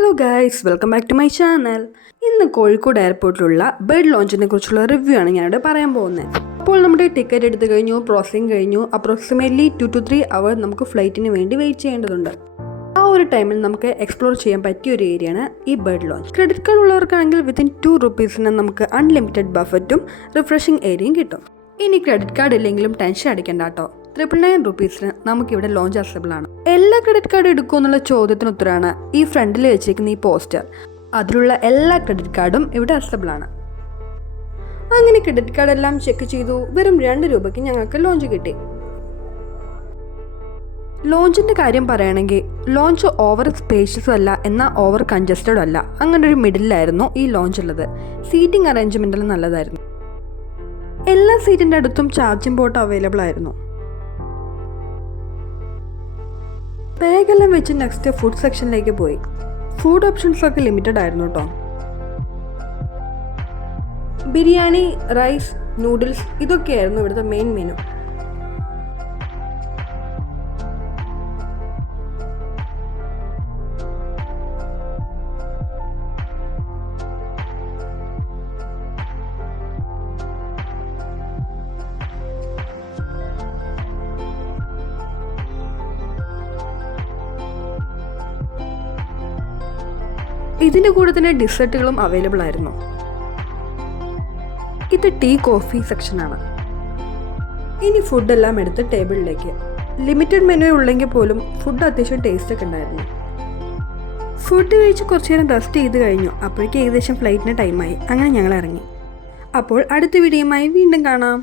Hello guys, welcome back to my channel. ഇന്ന് Kozhikode എയർപോർട്ടിലുള്ള bird ലോഞ്ചിനെ കുറിച്ചുള്ള review ആണ് ഞാനിവിടെ പറയാൻ പോകുന്നത്. അപ്പോൾ നമ്മുടെ ടിക്കറ്റ് എടുത്തു കഴിഞ്ഞു, പ്രോസസ്സിംഗ് കഴിഞ്ഞു. അപ്രോക്സിമേറ്റ്ലി 2 to 3 അവർ നമുക്ക് ഫ്ലൈറ്റിന് വേണ്ടി വെയിറ്റ് ചെയ്യേണ്ടതുണ്ട്. ആ ഒരു ടൈമിൽ നമുക്ക് എക്സ്പ്ലോർ ചെയ്യാൻ പറ്റിയ ഒരു ഏരിയയാണ് ഈ ബേർഡ് ലോഞ്ച്. ക്രെഡിറ്റ് കാർഡ് ഉള്ളവർക്കാണെങ്കിൽ വിത്തിൻ 2 rupeesന് നമുക്ക് അൺലിമിറ്റഡ് ബഫറ്റും റിഫ്രഷിംഗ് ഏരിയയും കിട്ടും. ഇനി ക്രെഡിറ്റ് കാർഡ് ഇല്ലെങ്കിലും ടെൻഷൻ അടിക്കണ്ട കേട്ടോ. 999 rupeesന് നമുക്കിവിടെ ലോഞ്ച് അക്സസിബിൾ ആണ്. എല്ലാ ക്രെഡിറ്റ് കാർഡ് എടുക്കുമോ എന്നുള്ള ചോദ്യത്തിന് ഉത്തരമാണ് ഈ ഫ്രണ്ടിൽ വെച്ചിരിക്കുന്ന ഈ പോസ്റ്റർ. അതിലുള്ള എല്ലാ ക്രെഡിറ്റ് കാർഡും ഇവിടെ അക്സസിബിൾ ആണ്. അങ്ങനെ ക്രെഡിറ്റ് കാർഡ് എല്ലാം ചെക്ക് ചെയ്തു. വെറും 2 രൂപയ്ക്ക് ഞങ്ങൾക്ക് ലോഞ്ച് കിട്ടി. ലോഞ്ചിന്റെ കാര്യം പറയുകയാണെങ്കിൽ ലോഞ്ച് ഓവർ സ്പേഷ്യസും അല്ല, എന്നാൽ ഓവർ കൺജസ്റ്റഡ് അല്ല. അങ്ങനെ ഒരു മിഡിലായിരുന്നു ഈ ലോഞ്ച് ഉള്ളത്. സീറ്റിംഗ് അറേഞ്ച്മെന്റെല്ലാം നല്ലതായിരുന്നു. എല്ലാ സീറ്റിന്റെ അടുത്തും ചാർജിംഗ് പോർട്ട് അവൈലബിൾ ആയിരുന്നു. ബാഗെല്ലാം വെച്ച് നെക്സ്റ്റ് ഫുഡ് സെക്ഷനിലേക്ക് പോയി. ഫുഡ് ഓപ്ഷൻസ് ഒക്കെ ലിമിറ്റഡ് ആയിരുന്നു കേട്ടോ. ബിരിയാണി, റൈസ്, നൂഡിൽസ് ഇതൊക്കെയായിരുന്നു ഇവിടുത്തെ മെയിൻ മെനു. ഇതിൻ്റെ കൂടെ തന്നെ ഡിസേർട്ടുകളും അവൈലബിൾ ആയിരുന്നു. ഇത് ടീ കോഫി സെക്ഷനാണ്. ഇനി ഫുഡെല്ലാം എടുത്ത് ടേബിളിലേക്ക്. ലിമിറ്റഡ് മെനു ഉള്ളെങ്കിൽ പോലും ഫുഡ് അത്യാവശ്യം ടേസ്റ്റ് ഒക്കെ ഉണ്ടായിരുന്നു. ഫുഡ് കഴിച്ച് കുറച്ച് നേരം റെസ്റ്റ് ചെയ്ത് കഴിഞ്ഞു. അപ്പോഴേക്കും ഏകദേശം ഫ്ലൈറ്റിന് ടൈമായി. അങ്ങനെ ഞങ്ങൾ ഇറങ്ങി. അപ്പോൾ അടുത്ത വീഡിയോയുമായി വീണ്ടും കാണാം.